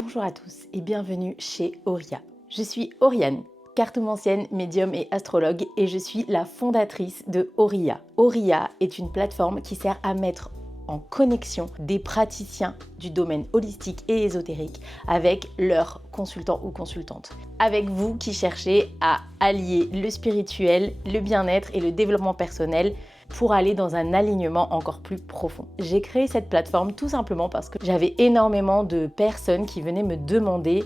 Bonjour à tous et bienvenue chez Auria. Je suis Oriane, cartomancienne, médium et astrologue et je suis la fondatrice de Auria. Auria est une plateforme qui sert à mettre en connexion des praticiens du domaine holistique et ésotérique avec leurs consultants ou consultantes. Avec vous qui cherchez à allier le spirituel, le bien-être et le développement personnel pour aller dans un alignement encore plus profond. J'ai créé cette plateforme tout simplement parce que j'avais énormément de personnes qui venaient me demander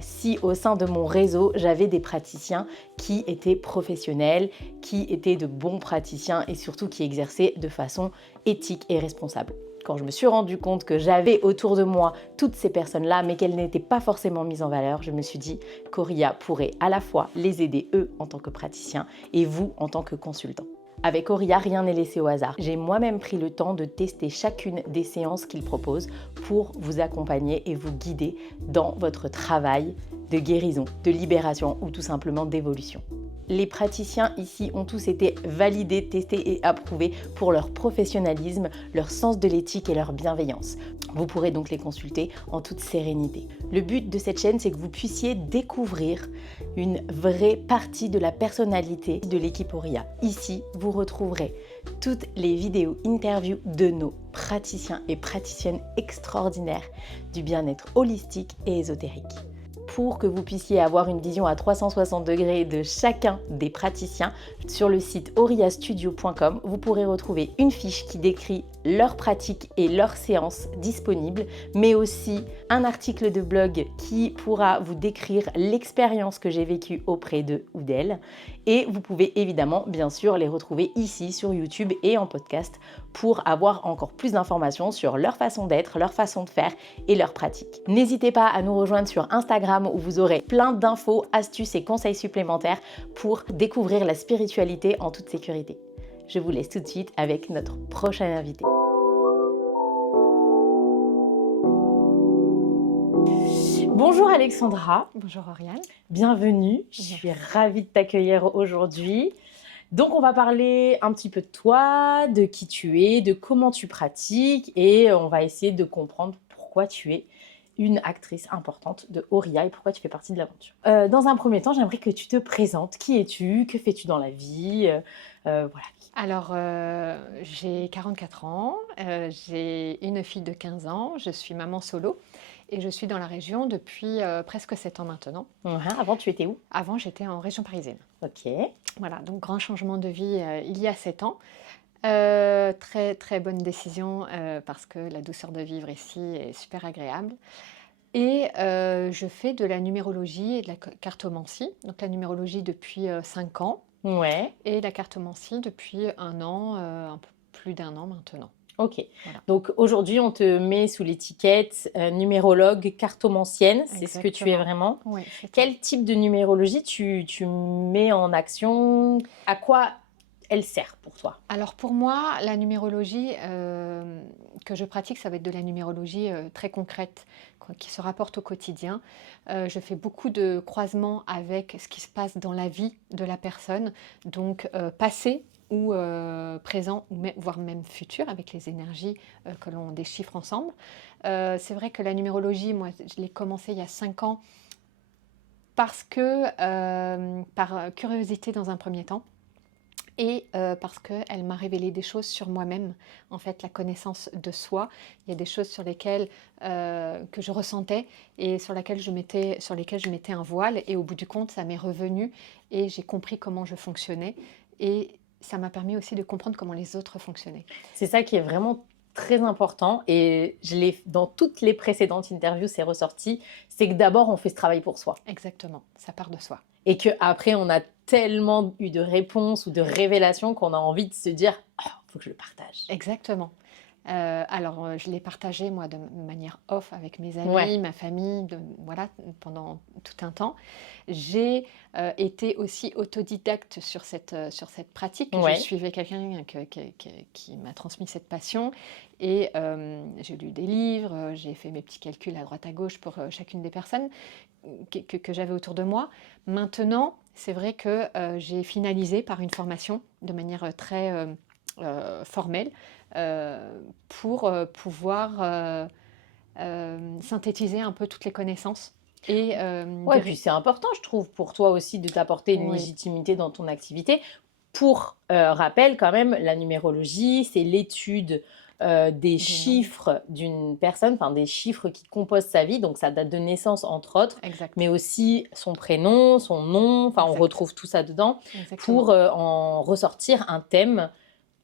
si au sein de mon réseau, j'avais des praticiens qui étaient professionnels, qui étaient de bons praticiens et surtout qui exerçaient de façon éthique et responsable. Quand je me suis rendu compte que j'avais autour de moi toutes ces personnes-là, mais qu'elles n'étaient pas forcément mises en valeur, je me suis dit qu'Auria pourrait à la fois les aider eux en tant que praticiens et vous en tant que consultants. Avec Auria, rien n'est laissé au hasard. J'ai moi-même pris le temps de tester chacune des séances qu'ils proposent pour vous accompagner et vous guider dans votre travail de guérison, de libération ou tout simplement d'évolution. Les praticiens ici ont tous été validés, testés et approuvés pour leur professionnalisme, leur sens de l'éthique et leur bienveillance. Vous pourrez donc les consulter en toute sérénité. Le but de cette chaîne, c'est que vous puissiez découvrir une vraie partie de la personnalité de l'équipe Auria. Ici, vous retrouverez toutes les vidéos interviews de nos praticiens et praticiennes extraordinaires du bien-être holistique et ésotérique. Pour que vous puissiez avoir une vision à 360 degrés de chacun des praticiens, sur le site auriastudio.com, vous pourrez retrouver une fiche qui décrit leurs pratiques et leurs séances disponibles, mais aussi un article de blog qui pourra vous décrire l'expérience que j'ai vécue auprès d'eux ou d'elles. Et vous pouvez évidemment, bien sûr, les retrouver ici sur YouTube et en podcast pour avoir encore plus d'informations sur leur façon d'être, leur façon de faire et leurs pratiques. N'hésitez pas à nous rejoindre sur Instagram où vous aurez plein d'infos, astuces et conseils supplémentaires pour découvrir la spiritualité en toute sécurité. Je vous laisse tout de suite avec notre prochain invité. Bonjour Alexandra. Bonjour Oriane. Bienvenue, je suis ravie de t'accueillir aujourd'hui. Donc on va parler un petit peu de toi, de qui tu es, de comment tu pratiques et on va essayer de comprendre pourquoi tu es une actrice importante de Auria et pourquoi tu fais partie de l'aventure. Dans un premier temps, j'aimerais que tu te présentes. Qui es-tu? Que fais-tu dans la vie? Voilà. Alors, j'ai 44 ans, j'ai une fille de 15 ans, je suis maman solo et je suis dans la région depuis presque 7 ans maintenant. Avant, tu étais où? Avant, j'étais en région parisienne. Ok. Voilà, donc grand changement de vie il y a 7 ans. Très, très bonne décision parce que la douceur de vivre ici est super agréable. Et je fais de la numérologie et de la cartomancie. Donc la numérologie depuis 5 ans. Ouais. Et la cartomancie depuis 1 an, un peu plus d'1 an maintenant. Ok. Voilà. Donc aujourd'hui, on te met sous l'étiquette numérologue cartomancienne. C'est ce que tu es vraiment. Oui. Quel type de numérologie tu mets en action? À quoi elle sert pour toi? Alors pour moi, la numérologie que je pratique, ça va être de la numérologie très concrète, quoi, qui se rapporte au quotidien. Je fais beaucoup de croisements avec ce qui se passe dans la vie de la personne, donc passé ou présent, ou voire même futur, avec les énergies que l'on déchiffre ensemble. C'est vrai que la numérologie, moi, je l'ai commencé il y a 5 ans parce que, par curiosité dans un premier temps, et parce qu'elle m'a révélé des choses sur moi-même, en fait, la connaissance de soi. Il y a des choses sur lesquelles que je ressentais et sur lesquelles je mettais un voile. Et au bout du compte, ça m'est revenu et j'ai compris comment je fonctionnais. Et ça m'a permis aussi de comprendre comment les autres fonctionnaient. C'est ça qui est vraiment très important et dans toutes les précédentes interviews, c'est ressorti, c'est que d'abord, on fait ce travail pour soi. Exactement, ça part de soi. Et qu'après, on a tellement eu de réponses ou de révélations qu'on a envie de se dire « Oh, faut que je le partage ». Exactement. Alors, je l'ai partagé, moi, de manière off avec mes amis, Ouais. ma famille, voilà, pendant tout un temps. J'ai été aussi autodidacte sur cette pratique. Ouais. Je suivais quelqu'un qui m'a transmis cette passion et j'ai lu des livres, j'ai fait mes petits calculs à droite à gauche pour chacune des personnes que j'avais autour de moi. Maintenant, c'est vrai que j'ai finalisé par une formation de manière très formelle pour pouvoir synthétiser un peu toutes les connaissances. Et Ouais, puis c'est important, je trouve, pour toi aussi de t'apporter une oui, légitimité dans ton activité. Pour rappel, quand même, la numérologie, c'est l'étude des des nombres, chiffres d'une personne, enfin des chiffres qui composent sa vie, donc sa date de naissance, entre autres, exact, mais aussi son prénom, son nom, enfin on exact, retrouve tout ça dedans, exactement. pour en ressortir un thème.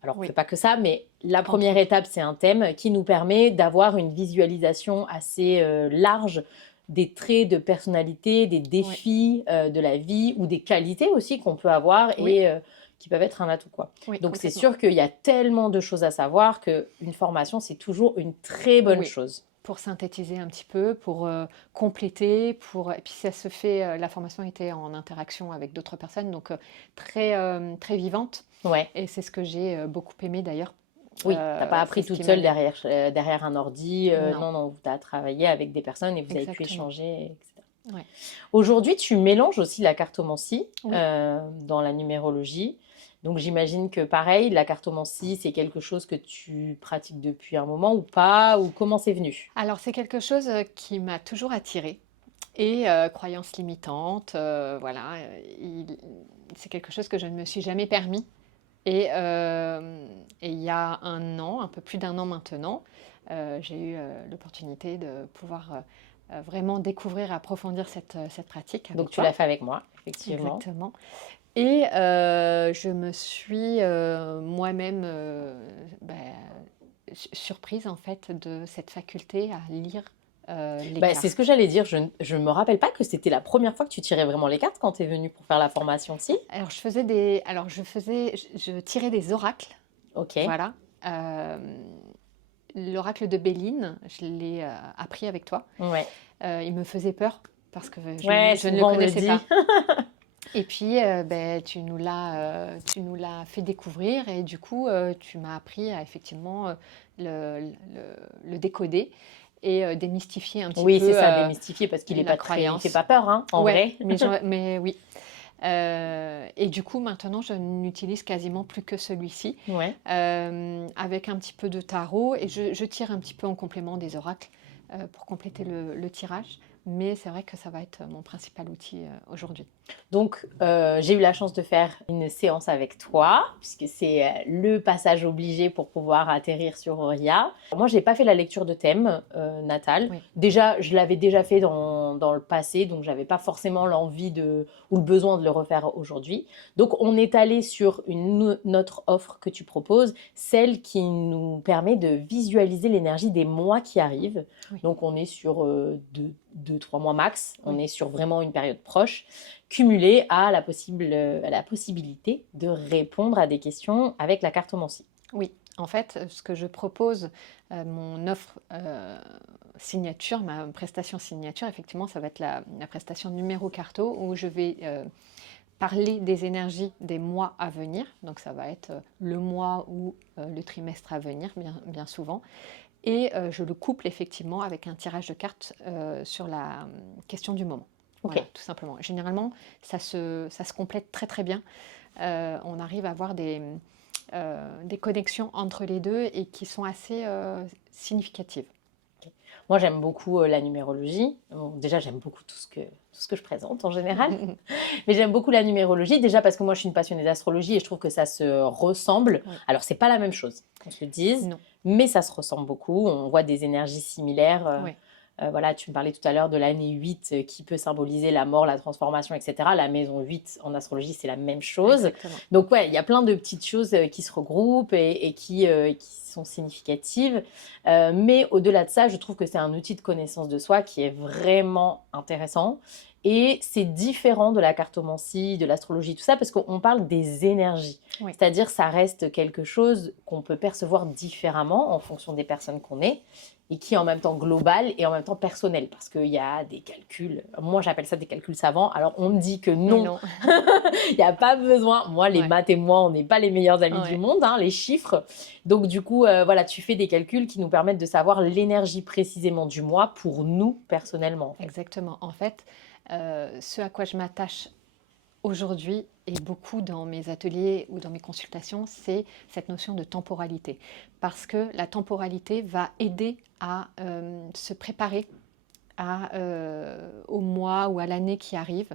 Alors, on ne fait Oui, pas que ça, mais la entre première autres. étape, c'est un thème qui nous permet d'avoir une visualisation assez large des traits de personnalité, des Oui, défis de la vie ou des qualités aussi qu'on peut avoir oui, et qui peuvent être un atout, quoi. oui, Donc, c'est complètement. sûr qu'il y a tellement de choses à savoir qu'une formation, c'est toujours une très bonne Oui, chose. pour synthétiser un petit peu, pour compléter, et puis ça se fait, la formation était en interaction avec d'autres personnes, donc très vivante. Ouais. Et c'est ce que j'ai beaucoup aimé d'ailleurs. Oui, t'as pas C'est appris ce qui toute seule m'avait... derrière un ordi. Non, Non, non, tu as travaillé avec des personnes et vous avez pu exactement. échanger, etc. Ouais. Aujourd'hui, tu mélanges aussi la cartomancie Oui. dans la numérologie. Donc j'imagine que pareil, la cartomancie, c'est quelque chose que tu pratiques depuis un moment ou pas, ou comment c'est venu? Alors c'est quelque chose qui m'a toujours attirée. Et croyances limitantes, voilà, c'est quelque chose que je ne me suis jamais permis. Et il y a un an, un peu plus d'un an maintenant, j'ai eu l'opportunité de pouvoir vraiment découvrir et approfondir cette pratique Donc avec tu l'as toi. fait avec moi, effectivement. Exactement. Et je me suis moi-même surprise en fait de cette faculté à lire les Bah, c'est ce que cartes. j'allais dire. Je me rappelle pas que c'était la première fois que tu tirais vraiment les cartes quand tu es venue pour faire la formation, si? Alors je tirais des oracles, Ok. voilà. L'oracle de Béline, je l'ai appris avec toi. Ouais. Il me faisait peur parce que Ouais, je ne le souvent on me le connaissais dit. pas. Et puis, tu nous l'as fait découvrir et du coup, tu m'as appris à effectivement le décoder et démystifier un petit Oui, c'est peu ça, démystifier parce qu'il est la pas très, il fait croyance. pas peur, hein, en Ouais, vrai. mais oui. Et du coup, maintenant, je n'utilise quasiment plus que celui-ci, Ouais. avec un petit peu de tarot, et je tire un petit peu en complément des oracles pour compléter le tirage. Mais c'est vrai que ça va être mon principal outil aujourd'hui. Donc, j'ai eu la chance de faire une séance avec toi, puisque c'est le passage obligé pour pouvoir atterrir sur Auria. Moi, je n'ai pas fait la lecture de thème natal. Oui, Déjà, je l'avais déjà fait dans le passé, donc j'avais pas forcément l'envie ou le besoin de le refaire aujourd'hui. Donc, on est allé sur notre offre que tu proposes, celle qui nous permet de visualiser l'énergie des mois qui arrivent. oui, Donc, on est sur 2, 3 mois max. On oui, est sur vraiment une période proche cumulée à la possibilité de répondre à des questions avec la cartomancie. oui. En fait, ce que je propose, mon offre signature, ma prestation signature, effectivement, ça va être la prestation numéro carto où je vais parler des énergies des mois à venir. Donc ça va être le mois ou le trimestre à venir, bien souvent. Et je le couple effectivement avec un tirage de cartes sur la question du moment. Ok. Voilà, tout simplement. Généralement, ça se complète très très bien. On arrive à avoir des connexions entre les deux et qui sont assez significatives. Moi, j'aime beaucoup la numérologie. Bon, déjà, j'aime beaucoup tout ce que je présente en général. Mais j'aime beaucoup la numérologie, déjà parce que moi, je suis une passionnée d'astrologie et je trouve que ça se ressemble. Oui. Alors, c'est pas la même chose, qu'on se le dise, Non. mais ça se ressemble beaucoup. On voit des énergies similaires. Oui. Voilà, tu me parlais tout à l'heure de l'année 8 qui peut symboliser la mort, la transformation, etc. La maison 8 en astrologie, c'est la même chose. Exactement. Donc ouais, il y a plein de petites choses qui se regroupent et qui sont significatives. Mais au-delà de ça, je trouve que c'est un outil de connaissance de soi qui est vraiment intéressant. Et c'est différent de la cartomancie, de l'astrologie, tout ça, parce qu'on parle des énergies. Oui. C'est-à-dire, ça reste quelque chose qu'on peut percevoir différemment en fonction des personnes qu'on est et qui est en même temps global et en même temps personnel, parce qu'il y a des calculs, moi j'appelle ça des calculs savants, alors on me dit que non, il n'y a pas besoin, moi les maths et moi on n'est pas les meilleurs amis du monde, hein, les chiffres, donc du coup voilà, tu fais des calculs qui nous permettent de savoir l'énergie précisément du mois pour nous personnellement. En fait. Exactement. En fait, ce à quoi je m'attache aujourd'hui et beaucoup dans mes ateliers ou dans mes consultations, c'est cette notion de temporalité. Parce que la temporalité va aider à se préparer au mois ou à l'année qui arrive,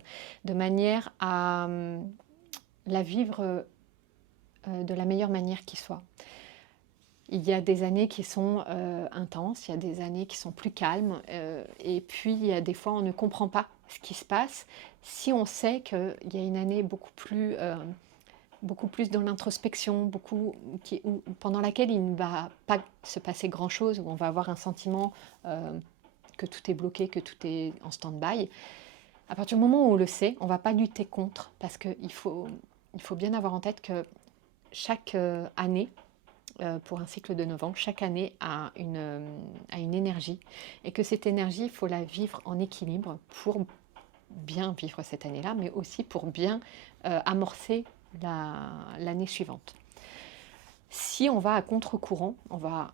de manière à la vivre de la meilleure manière qui soit. Il y a des années qui sont intenses, il y a des années qui sont plus calmes, et puis il y a des fois on ne comprend pas ce qui se passe. Si on sait qu'il y a une année beaucoup plus dans l'introspection, pendant laquelle il ne va pas se passer grand-chose, où on va avoir un sentiment que tout est bloqué, que tout est en stand-by, à partir du moment où on le sait, on ne va pas lutter contre, parce qu'il faut bien avoir en tête que chaque année, pour un cycle de 9 ans, chaque année a une énergie, et que cette énergie, il faut la vivre en équilibre pour bien vivre cette année-là, mais aussi pour bien amorcer l'année suivante. Si on va à contre-courant, on va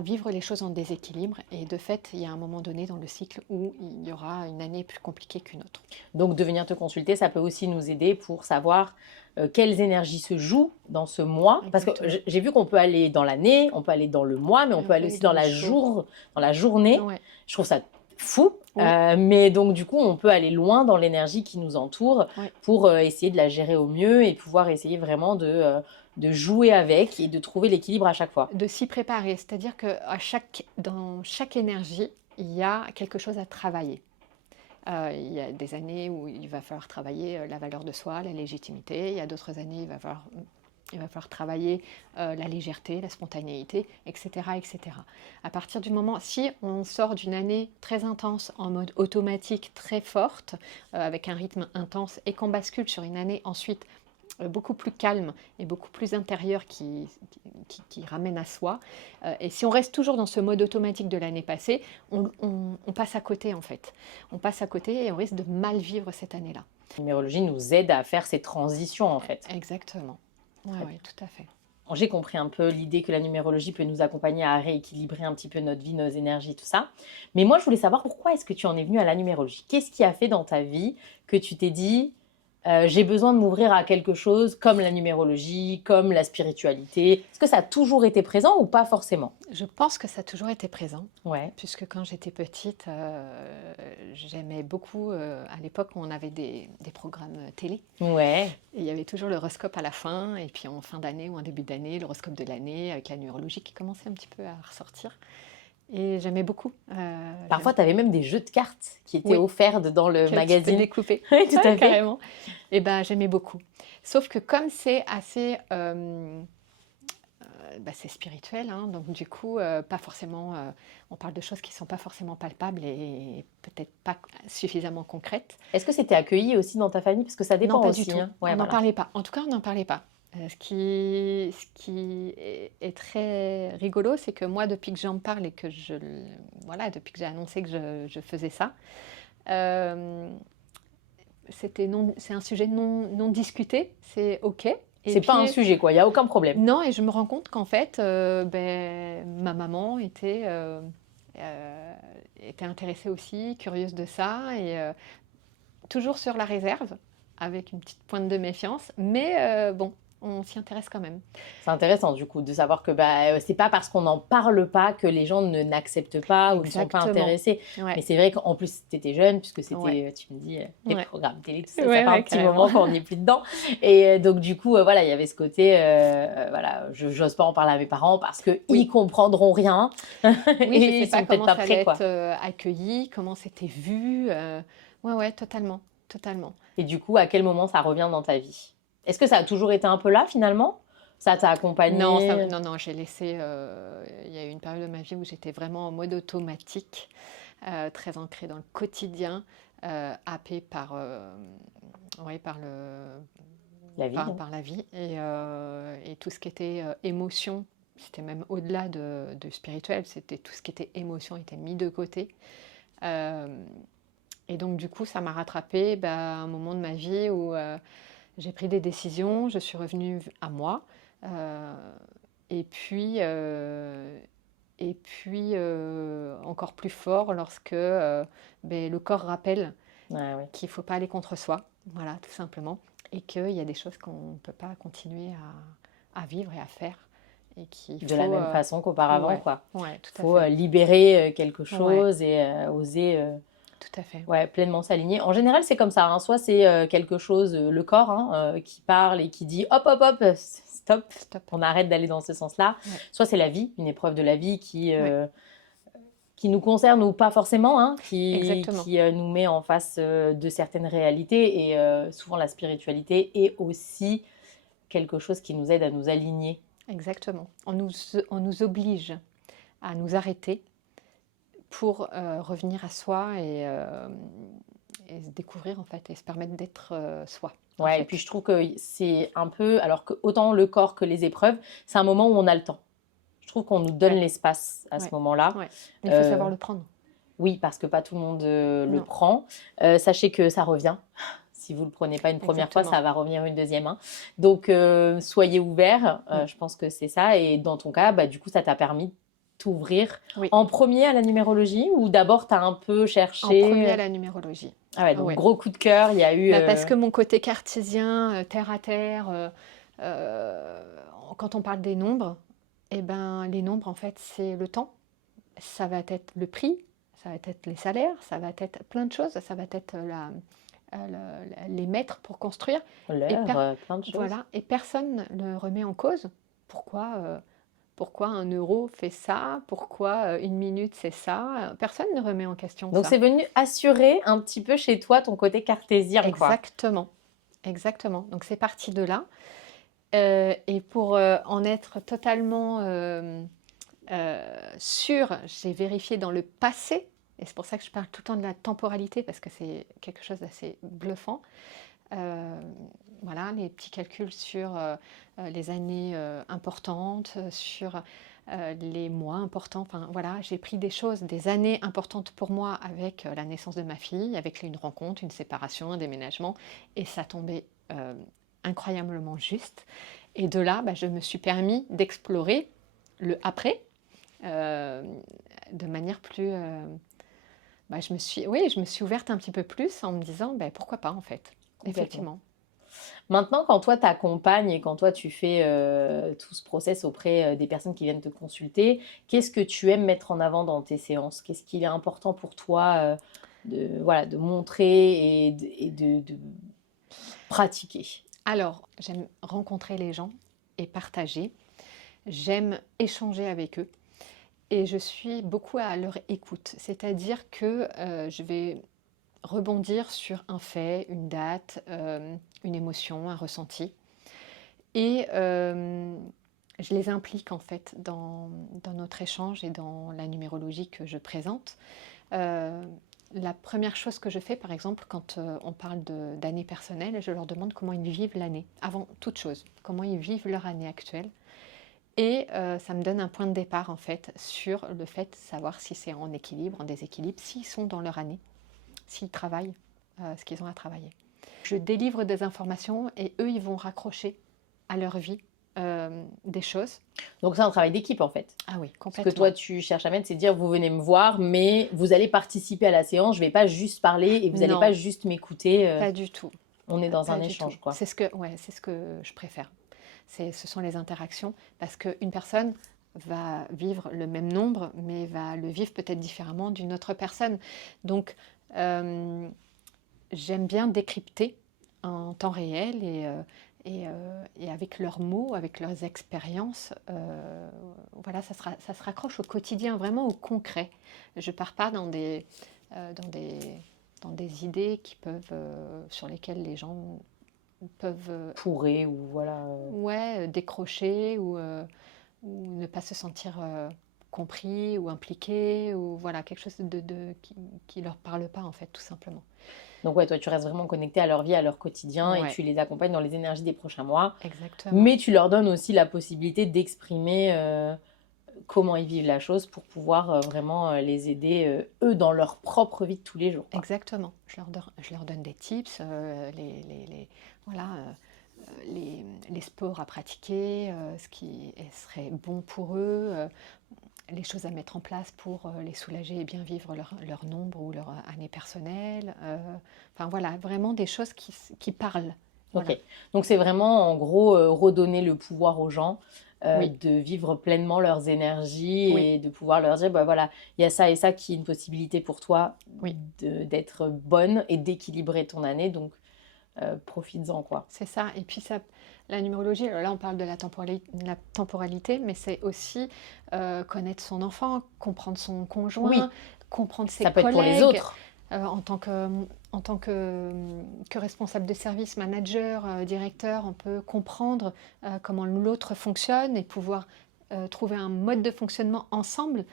vivre les choses en déséquilibre, et de fait, il y a un moment donné dans le cycle où il y aura une année plus compliquée qu'une autre. Donc de venir te consulter, ça peut aussi nous aider pour savoir quelles énergies se jouent dans ce mois. Parce que Exactement. j'ai vu qu'on peut aller dans l'année, on peut aller dans le mois, mais on peut aller aussi dans la journée. Ouais. Je trouve ça fou. Oui. Mais donc du coup, on peut aller loin dans l'énergie qui nous entoure Ouais. pour essayer de la gérer au mieux et pouvoir essayer vraiment de jouer avec et de trouver l'équilibre à chaque fois. De s'y préparer, c'est-à-dire que dans chaque énergie, il y a quelque chose à travailler. Il y a des années où il va falloir travailler la valeur de soi, la légitimité. Il y a d'autres années, il va falloir travailler la légèreté, la spontanéité, etc., etc. À partir du moment, si on sort d'une année très intense en mode automatique, très forte, avec un rythme intense, et qu'on bascule sur une année ensuite beaucoup plus calme et beaucoup plus intérieure qui ramène à soi. Et si on reste toujours dans ce mode automatique de l'année passée, on passe à côté en fait. On passe à côté et on risque de mal vivre cette année-là. La numérologie nous aide à faire ces transitions en fait. Exactement. Oui, ouais, tout à fait. J'ai compris un peu l'idée que la numérologie peut nous accompagner à rééquilibrer un petit peu notre vie, nos énergies, tout ça. Mais moi, je voulais savoir pourquoi est-ce que tu en es venue à la numérologie? Qu'est-ce qui a fait dans ta vie que tu t'es dit j'ai besoin de m'ouvrir à quelque chose comme la numérologie, comme la spiritualité? Est-ce que ça a toujours été présent ou pas forcément? Je pense que ça a toujours été présent. Ouais. Puisque quand j'étais petite, j'aimais beaucoup. À l'époque, on avait des programmes télé. Ouais. Et il y avait toujours l'horoscope à la fin, et puis en fin d'année ou en début d'année, l'horoscope de l'année avec la numérologie qui commençait un petit peu à ressortir. Et j'aimais beaucoup. Parfois, tu avais même des jeux de cartes qui étaient Oui. offerts dans le magazine. Tu peux découper. Oui, tout à fait. Carrément. Et ben, j'aimais beaucoup. Sauf que comme c'est assez... c'est spirituel, hein, donc du coup, pas forcément... on parle de choses qui ne sont pas forcément palpables et peut-être pas suffisamment concrètes. Est-ce que c'était accueilli aussi dans ta famille? Parce que ça dépend Non, pas aussi. du tout. Hein. Ouais, On n'en voilà. parlait pas. En tout cas, on n'en parlait pas. Ce qui est très rigolo, c'est que moi, depuis que j'en parle et que depuis que j'ai annoncé que je faisais ça, c'est un sujet non discuté, c'est OK. C'est pas un sujet, quoi, il n'y a aucun problème. Non, et je me rends compte qu'en fait, ma maman était intéressée aussi, curieuse de ça, et toujours sur la réserve, avec une petite pointe de méfiance, mais bon, on s'y intéresse quand même. C'est intéressant du coup de savoir que c'est pas parce qu'on n'en parle pas que les gens n'acceptent pas ou ne sont pas intéressés. Ouais. Mais c'est vrai qu'en plus tu étais jeune puisque c'était, Ouais. Tu me dis, les Ouais. programmes télé, tout ça, Ouais, ça fait un petit moment qu'on n'est plus dedans. Et donc du coup, voilà, il y avait ce côté, voilà, j'ose pas en parler à mes parents parce qu'ils comprendront rien. Oui, et je sais pas sont peut-être comment pas ça prêts, allait quoi. être accueilli, comment c'était vu. Ouais, totalement. Et du coup, à quel moment ça revient dans ta vie? Est-ce que ça a toujours été un peu là finalement? Ça t'a accompagné? Non, j'ai laissé. Il y a eu une période de ma vie où j'étais vraiment en mode automatique, très ancrée dans le quotidien, happée par La vie. par la vie. Et tout ce qui était émotion, c'était même au-delà de spirituel, c'était tout ce qui était émotion était mis de côté. Et donc du coup, ça m'a rattrapée à un moment de ma vie où j'ai pris des décisions, je suis revenue à moi. Et puis encore plus fort lorsque le corps rappelle Ouais. qu'il ne faut pas aller contre soi, voilà, tout simplement, et qu'il y a des choses qu'on ne peut pas continuer à vivre et à faire, et qu'il De la faut... même façon qu'auparavant, ouais, quoi. ouais, tout Il à faut fait. libérer quelque Ouais, chose et oser tout à fait. ouais, pleinement s'aligner. En général, c'est comme ça, hein. Soit c'est quelque chose, le corps, hein, qui parle et qui dit hop, hop, hop, stop, Stop. on arrête d'aller dans ce sens-là. Ouais, Soit c'est la vie, une épreuve de la vie ouais, qui nous concerne ou pas forcément, hein, exactement. qui nous met en face de certaines réalités. Et souvent, la spiritualité est aussi quelque chose qui nous aide à nous aligner. Exactement. On nous oblige à nous arrêter pour revenir à soi et se découvrir en fait et se permettre d'être soi en Ouais, et puis fait. je trouve que c'est un peu, alors que autant le corps que les épreuves, c'est un moment où on a le temps. Je trouve qu'on nous donne Ouais, l'espace à ce ouais, moment-là. ouais. Mais il faut Euh, savoir le prendre. oui, parce que pas tout le monde le Non, prend. Sachez que ça revient. Si vous ne le prenez pas une première fois, exactement. ça va revenir une deuxième, hein. Donc, soyez ouverts. Mm. Je pense que c'est ça. Et dans ton cas, bah, du coup, ça t'a permis de t'ouvrir Oui, en premier à la numérologie ou d'abord, tu as un peu en premier cherché. à la numérologie. Ah ouais, donc Ouais. gros coup de cœur. Il y a eu. Bah, parce que mon côté cartésien, terre à terre, quand on parle des nombres, eh ben, les nombres, en fait, c'est le temps, ça va être le prix, ça va être les salaires, ça va être plein de choses, ça va être les mètres pour construire. Et L'heure, plein de choses. voilà, et personne ne remet en cause pourquoi 1 euro fait ça, pourquoi 1 minute c'est ça. Personne ne remet en question Donc, ça. c'est venu assurer un petit peu chez toi ton côté cartésien, quoi. Exactement, exactement. Donc c'est parti de là. Et pour en être totalement sûre, j'ai vérifié dans le passé. Et c'est pour ça que je parle tout le temps de la temporalité, parce que c'est quelque chose d'assez bluffant. Euh, voilà, les petits calculs sur les années importantes, sur les mois importants. Enfin, voilà, j'ai pris des choses, des années importantes pour moi avec la naissance de ma fille, avec une rencontre, une séparation, un déménagement, et ça tombait incroyablement juste. Et de là, bah, je me suis permis d'explorer le après euh, de manière plus. Bah, je me suis ouverte un petit peu plus en me disant, bah, pourquoi pas en fait, Complètement. effectivement. Maintenant, quand toi t'accompagnes et quand toi tu fais tout ce process auprès des personnes qui viennent te consulter, qu'est-ce que tu aimes mettre en avant dans tes séances? Qu'est-ce qu'il est important pour toi voilà, de montrer et de pratiquer? Alors, j'aime rencontrer les gens et partager. J'aime échanger avec eux et je suis beaucoup à leur écoute. C'est-à-dire que je vais rebondir sur un fait, une date, une émotion, un ressenti. Et je les implique en fait dans notre échange et dans la numérologie que je présente. Euh, la première chose que je fais, par exemple, quand on parle d'année personnelle, je leur demande comment ils vivent l'année, avant toute chose, comment ils vivent leur année actuelle. Et ça me donne un point de départ, en fait, sur le fait de savoir si c'est en équilibre, en déséquilibre, s'ils sont dans leur année, s'ils travaillent ce qu'ils ont à travailler. Je délivre des informations et eux, ils vont raccrocher à leur vie des choses. Donc c'est un travail d'équipe en fait. Ah oui, Ce que toi complètement. tu cherches à mettre, c'est de dire vous venez me voir, mais vous allez participer à la séance. Je vais pas juste parler et vous n'allez pas Non, juste m'écouter. pas du tout. On est dans Pas un du tout. échange, quoi. C'est ce que je préfère. Ce sont les interactions parce qu'une personne va vivre le même nombre, mais va le vivre peut-être différemment d'une autre personne. Donc, j'aime bien décrypter en temps réel et avec leurs mots, avec leurs expériences. Voilà, ça se raccroche au quotidien, vraiment au concret. Je pars pas euh, dans des, dans des idées sur lesquelles les gens peuvent Pourrait ou voilà. ouais, décrocher ou ne pas se sentir compris ou impliqué ou voilà, quelque chose qui leur parle pas en fait, tout simplement. Donc ouais, toi tu restes vraiment connecté à leur vie, à leur quotidien et Ouais, tu les accompagnes dans les énergies des prochains mois. exactement. Mais tu leur donnes aussi la possibilité d'exprimer comment ils vivent la chose pour pouvoir vraiment les aider eux dans leur propre vie de tous les jours, quoi. Exactement. Je leur donne des tips, voilà, les sports à pratiquer, ce qui serait bon pour eux. les choses à mettre en place pour les soulager et bien vivre leur nombre ou leur année personnelle. Enfin voilà, vraiment des choses qui parlent. Voilà. Ok. Donc c'est vraiment en gros redonner le pouvoir aux gens Oui, de vivre pleinement leurs énergies oui, et de pouvoir leur dire, bah voilà, il y a ça et ça qui est une possibilité pour toi oui. d'être bonne et d'équilibrer ton année. Donc profites-en, quoi. C'est ça. Et puis ça, la numérologie, alors là on parle de la temporalité, mais c'est aussi connaître son enfant, comprendre son conjoint, Oui, comprendre ses ça peut être pour les collègues. autres. En tant que responsable de service, manager, directeur, on peut comprendre comment l'autre fonctionne et pouvoir trouver un mode de fonctionnement ensemble.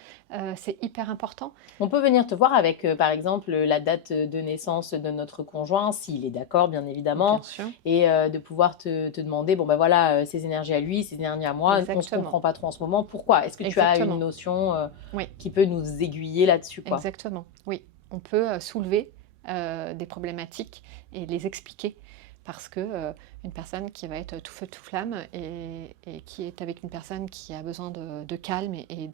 C'est hyper important. On peut venir te voir avec, par exemple, la date de naissance de notre conjoint, s'il est d'accord, bien Bien évidemment, sûr. et de pouvoir te demander, bon ben voilà, ses énergies à lui, ses énergies à moi, on ne se Exactement. comprend pas trop en ce moment, pourquoi? Est-ce que tu as une Exactement. notion Oui. qui peut nous aiguiller là-dessus, quoi? Exactement, oui. On peut soulever des problématiques et les expliquer parce que une personne qui va être tout feu tout flamme et qui est avec une personne qui a besoin de calme et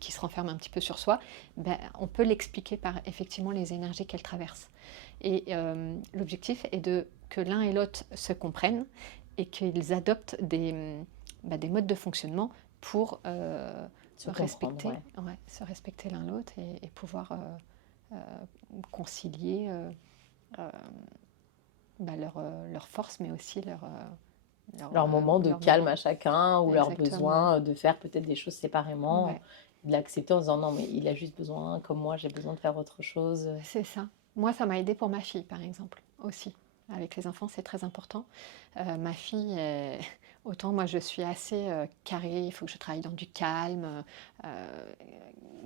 qui se renferme un petit peu sur soi, ben, on peut l'expliquer par effectivement les énergies qu'elle traverse. Et l'objectif est que l'un et l'autre se comprennent et qu'ils adoptent des modes de fonctionnement pour Se comprendre, ouais. se respecter l'un l'autre et pouvoir concilier euh, leur force, mais aussi Leur moment de leur calme moment. à chacun ou leur Exactement. besoin de faire peut-être des choses séparément, Ouais, de l'accepter en disant non, mais il a juste besoin, comme moi, j'ai besoin de faire autre chose. c'est ça. Moi, ça m'a aidé pour ma fille, par exemple, aussi. Avec les enfants, c'est très important. Ma fille, autant moi, je suis assez carrée, il faut que je travaille dans du calme,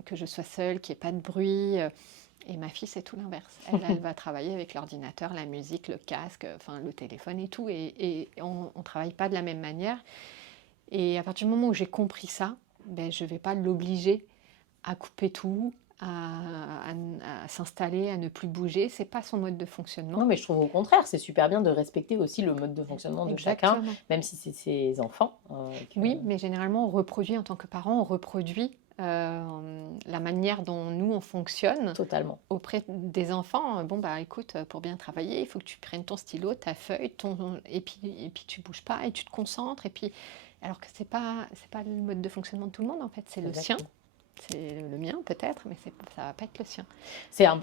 que je sois seule, qu'il n'y ait pas de bruit. Et ma fille, c'est tout l'inverse. Elle va travailler avec l'ordinateur, la musique, le casque, enfin le téléphone et tout. Et on ne travaille pas de la même manière. Et à partir du moment où j'ai compris ça, ben, je ne vais pas l'obliger à couper tout, à s'installer, à ne plus bouger. C'est pas son mode de Non, fonctionnement. mais je trouve au contraire, c'est super bien de respecter aussi le mode de fonctionnement de chacun, Exactement. même si c'est ses enfants. Oui, mais généralement, on reproduit en tant que parent, on reproduit la manière dont nous, on fonctionne Totalement. auprès des enfants. Bon, bah écoute, pour bien travailler, il faut que tu prennes ton stylo, ta feuille, et puis tu bouges pas et tu te concentres. Et puis, alors que c'est pas le mode de fonctionnement de tout le monde, en fait, c'est le sien. Exactement. C'est le mien peut-être, mais ça va pas être le sien.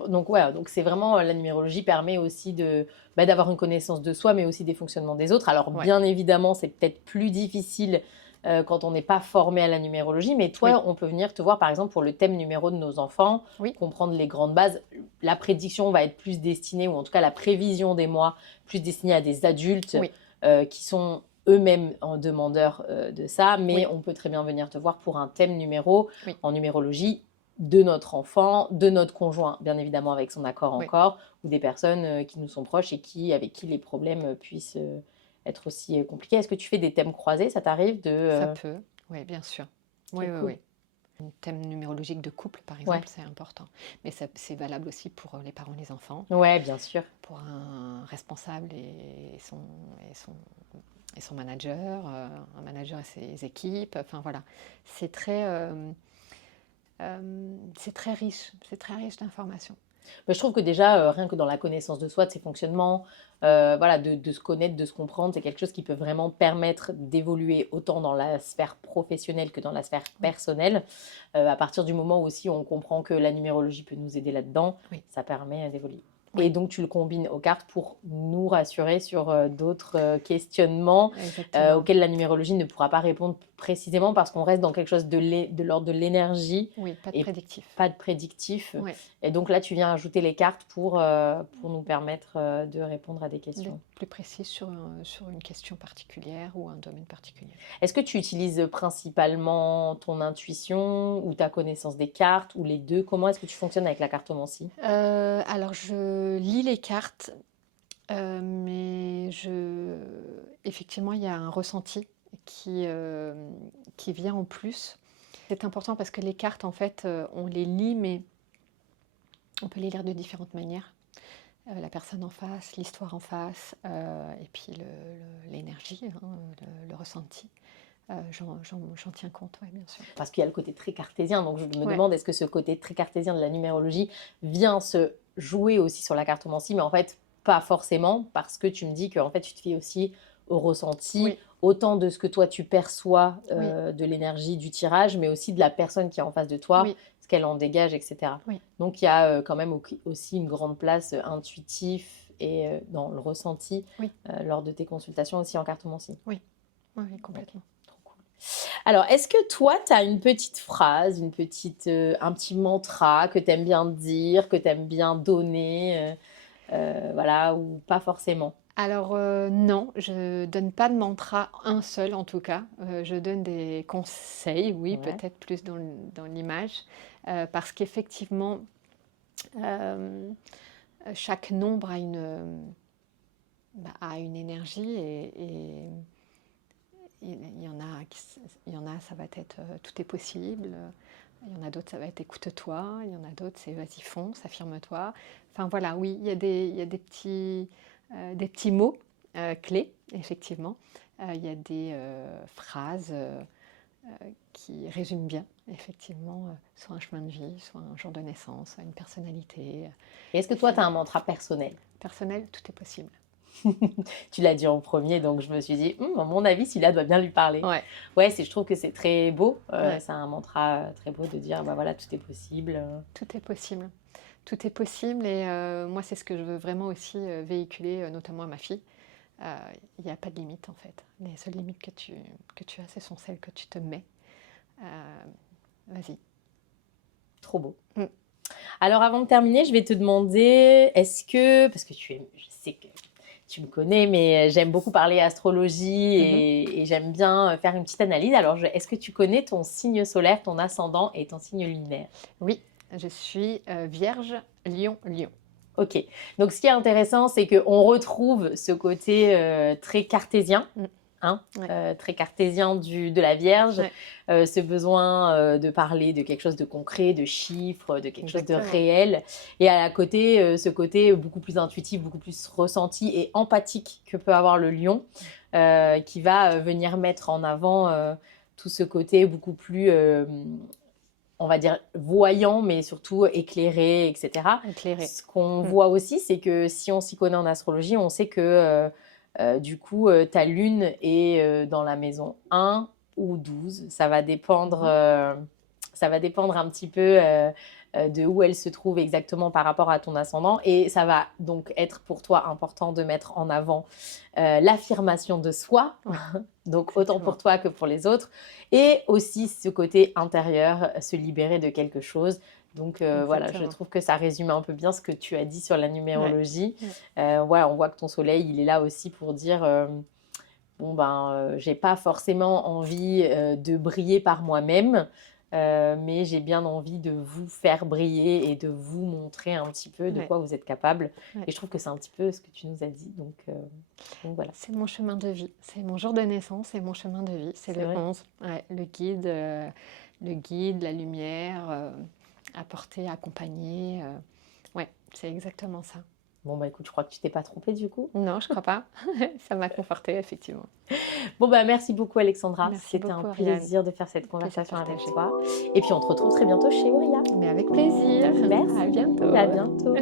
Donc ouais, donc c'est vraiment la numérologie permet aussi d'avoir une connaissance de soi, mais aussi des fonctionnements des autres. Alors Ouais, bien évidemment, c'est peut-être plus difficile quand on n'est pas formé à la numérologie, mais oui, toi, on peut venir te voir par exemple pour le thème numéro de nos enfants, oui, comprendre les grandes bases. La prédiction va être plus destinée, ou en tout cas la prévision des mois, plus destinée à des adultes oui, qui sont eux-mêmes en demandeurs de ça, mais oui, on peut très bien venir te voir pour un thème numéro oui, en numérologie de notre enfant, de notre conjoint, bien évidemment avec son accord oui. encore, ou des personnes qui nous sont proches et avec qui les problèmes puissent être aussi compliqués. Est-ce que tu fais des thèmes croisés? Ça t'arrive Ça peut, oui, bien sûr. Oui, C'est oui, cool. oui. Un thème numérologique de couple, par Ouais, exemple, c'est important. Mais c'est valable aussi pour les parents, les enfants, ouais, bien sûr. pour un responsable et son, et son manager, un manager et ses équipes. Enfin voilà, c'est très, c'est très riche d'informations. Mais je trouve que déjà, rien que dans la connaissance de soi, de ses fonctionnements, voilà, de se connaître, de se comprendre, c'est quelque chose qui peut vraiment permettre d'évoluer autant dans la sphère professionnelle que dans la sphère Oui, personnelle. À partir du moment où aussi on comprend que la numérologie peut nous aider là-dedans, oui, ça permet d'évoluer. Et oui, donc tu le combines aux cartes pour nous rassurer sur d'autres questionnements exactement. auxquels la numérologie ne pourra pas répondre précisément parce qu'on reste dans quelque chose de l'ordre de l'énergie Oui, pas de et prédictif. pas de prédictif. Oui, Et donc là, tu viens ajouter les cartes pour nous permettre de répondre à des d'être questions. plus précis sur une question particulière ou un domaine particulier. Est-ce que tu utilises principalement ton intuition ou ta connaissance des cartes ou les deux? Comment est-ce que tu fonctionnes avec la cartomancie? Alors, je lis les cartes, mais effectivement, il y a un ressenti qui, euh, qui vient en plus. C'est important parce que les cartes, en fait, on les lit, mais on peut les lire de différentes manières. La personne en face, l'histoire en face, et puis l'énergie, hein, le ressenti. j'en tiens compte, ouais, bien sûr. Parce qu'il y a le côté très cartésien, donc je me Ouais. demande est-ce que ce côté très cartésien de la numérologie vient se jouer aussi sur la cartomancie, mais en fait pas forcément, parce que tu me dis que en fait tu te fies aussi au ressenti, Oui, autant de ce que toi tu perçois oui, de l'énergie du tirage, mais aussi de la personne qui est en face de toi, oui, ce qu'elle en dégage, etc. oui, Donc il y a quand même aussi une grande place intuitif et dans le ressenti oui, lors de tes consultations aussi en cartomancie. oui, oui, oui, Ok, complètement. trop cool. Alors, est-ce que toi, tu as une petite phrase, un petit mantra que tu aimes bien dire, que tu aimes bien donner, voilà, ou pas forcément? Alors non, je donne pas de mantra, un seul en tout cas. Je donne des conseils, oui, Ouais. peut-être plus dans l'image, parce qu'effectivement, euh, chaque nombre a une énergie et il y en a, il y en a, ça va être tout est possible. Il y en a d'autres, ça va être écoute-toi. Il y en a d'autres, c'est vas-y fonce, affirme-toi. Enfin voilà, oui, il y a des petits mots clés, effectivement. Il y a des phrases qui résument bien, effectivement, soit un chemin de vie, soit un jour de naissance, soit une personnalité. Et est-ce que toi, tu as un mantra personnel? Personnel, tout est possible. Tu l'as dit en premier, donc je me suis dit, à mon avis, celui-là doit bien lui parler. Ouais, Ouais, je trouve que c'est très beau. ouais, C'est un mantra très beau de dire, bah voilà, tout est possible. tout est possible. Tout est possible et moi, c'est ce que je veux vraiment aussi véhiculer, notamment à ma fille. Il n'y a pas de limite en fait. Les seules limites que tu as, ce sont celles que tu te mets. Vas-y. Trop beau. Mm. Alors, avant de terminer, je vais te demander, parce que je sais que tu me connais, mais j'aime beaucoup parler astrologie Mhm. et j'aime bien faire une petite analyse. Alors, est-ce que tu connais ton signe solaire, ton ascendant et ton signe lunaire? Oui, je suis Vierge, Lion, Lion. Ok. Donc, ce qui est intéressant, c'est qu'on retrouve ce côté très cartésien, Mm. hein, Ouais. très cartésien de la Vierge, Ouais. ce besoin de parler de quelque chose de concret, de chiffres, de quelque chose de Exactement. réel, et à la côté, ce côté beaucoup plus intuitif, beaucoup plus ressenti et empathique que peut avoir le lion, qui va venir mettre en avant tout ce côté beaucoup plus on va dire voyant, mais surtout éclairé, etc. Éclairé. Ce qu'on Mm. voit aussi, c'est que si on s'y connaît en astrologie, on sait que du coup, ta lune est dans la maison 1 ou 12. Mhm. Ça va dépendre un petit peu de où elle se trouve exactement par rapport à ton ascendant. Et ça va donc être pour toi important de mettre en avant l'affirmation de soi, Ouais, donc autant pour exactement. toi que pour les autres, et aussi ce côté intérieur, se libérer de quelque chose. Donc voilà, je Exactement. trouve que ça résume un peu bien ce que tu as dit sur la Ouais. numérologie. Ouais. Voilà, on voit que ton soleil, il est là aussi pour dire bon ben, j'ai pas forcément envie de briller par moi-même, mais j'ai bien envie de vous faire briller et de vous montrer un petit peu de Ouais. quoi vous êtes capable. Ouais. Et je trouve que c'est un petit peu ce que tu nous as dit. Donc voilà. C'est mon chemin de vie. C'est mon jour de naissance, c'est mon chemin de vie. C'est C'est le vrai. 11. Ouais, le guide, la lumière, apporter, accompagner. Ouais, c'est exactement ça. Bon bah écoute, je crois que tu t'es pas trompée du coup. Non, je crois pas. Ça m'a confortée, effectivement. Bon bah merci beaucoup Alexandra. Merci C'était un beaucoup, Ariane. plaisir de faire cette Plaisir conversation avec partagé. toi. Et puis on te retrouve très bientôt chez Auria. Mais avec plaisir. À Merci. bientôt. À bientôt.